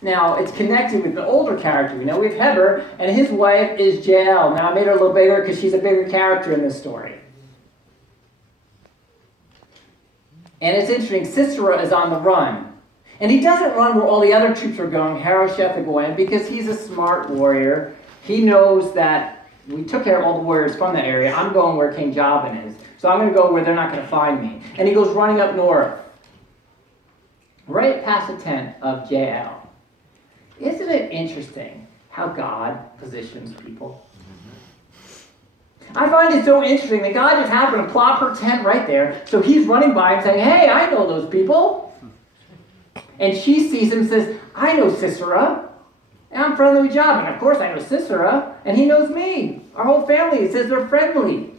Now, it's connected with an older character. We know we have Heber, and his wife is Jael. Now, I made her a little bigger because she's a bigger character in this story. And it's interesting, Sisera is on the run. And he doesn't run where all the other troops are going, Harosheth and Goyim, because he's a smart warrior. He knows that we took care of all the warriors from that area. I'm going where King Jabin is. So I'm going to go where they're not going to find me. And he goes running up north, right past the tent of Jael. Isn't it interesting how God positions people? I find it so interesting that God just happened to plop her tent right there. So he's running by and saying, hey, I know those people. And she sees him and says, I know Sisera. And I'm friendly with Jabin. And of course I know Sisera. And he knows me. Our whole family. He says they're friendly.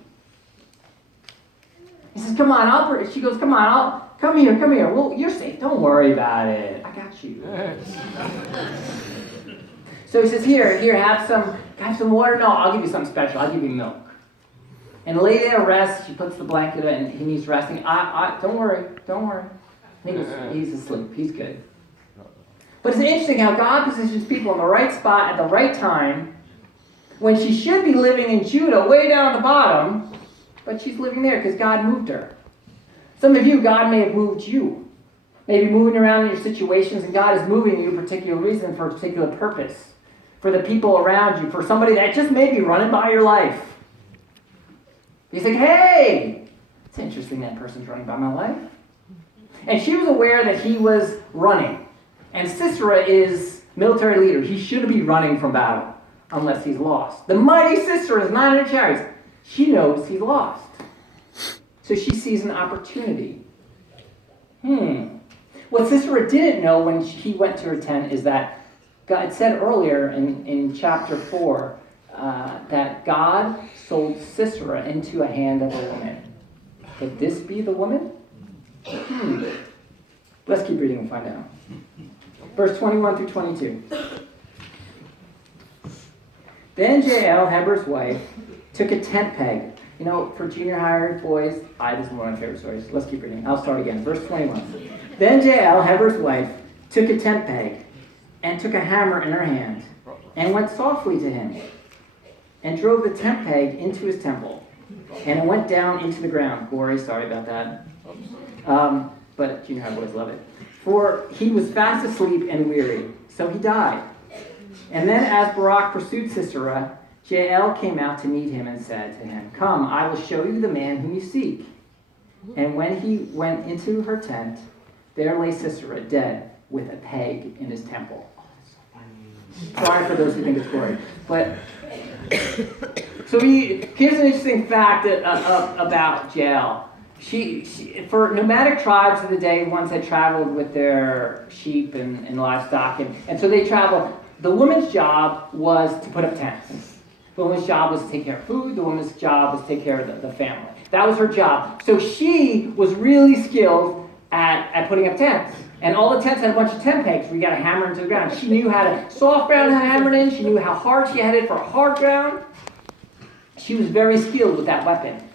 He says, come on. She goes, come on. Come here. Well, you're safe. Don't worry about it. I got you. So he says, here, have some water. No, I'll give you something special. I'll give you milk. And lay there, rest. She puts the blanket in, and he's resting. Don't worry. He's asleep. He's good. But it's interesting how God positions people in the right spot at the right time when she should be living in Judah, way down at the bottom, but she's living there because God moved her. Some of you, God may have moved you. Maybe moving around in your situations, and God is moving you for a particular reason, for a particular purpose, for the people around you, for somebody that just may be running by your life. You think, hey, it's interesting that person's running by my life. And she was aware that he was running. And Sisera is military leader. He shouldn't be running from battle unless he's lost. The mighty Sisera is 900 chariots. She knows he's lost. So she sees an opportunity. What Sisera didn't know when he went to her tent is that God said earlier in chapter 4 that God sold Sisera into a hand of a woman. Could this be the woman? Let's keep reading and find out. Verse 21 through 22. Then Jael, Heber's wife, took a tent peg. You know, for junior high boys, this is one of my favorite stories. Let's keep reading. I'll start again. Verse 21. Then Jael, Heber's wife, took a tent peg and took a hammer in her hand and went softly to him and drove the tent peg into his temple. And it went down into the ground. Glory, sorry about that. But junior high boys love it. For he was fast asleep and weary, so he died. And then as Barak pursued Sisera, Jael came out to meet him and said to him, come, I will show you the man whom you seek. And when he went into her tent, there lay Sisera dead with a peg in his temple. Sorry for those who think it's gory. But so here's an interesting fact about Jael. She, for nomadic tribes of the day, ones that traveled with their sheep and livestock, and so they traveled. The woman's job was to put up tents. The woman's job was to take care of food. The woman's job was to take care of the family. That was her job. So she was really skilled at putting up tents. And all the tents had a bunch of tent pegs where you got to hammer into the ground. She knew how to soft ground how to hammer it in. She knew how hard she had it for a hard ground. She was very skilled with that weapon.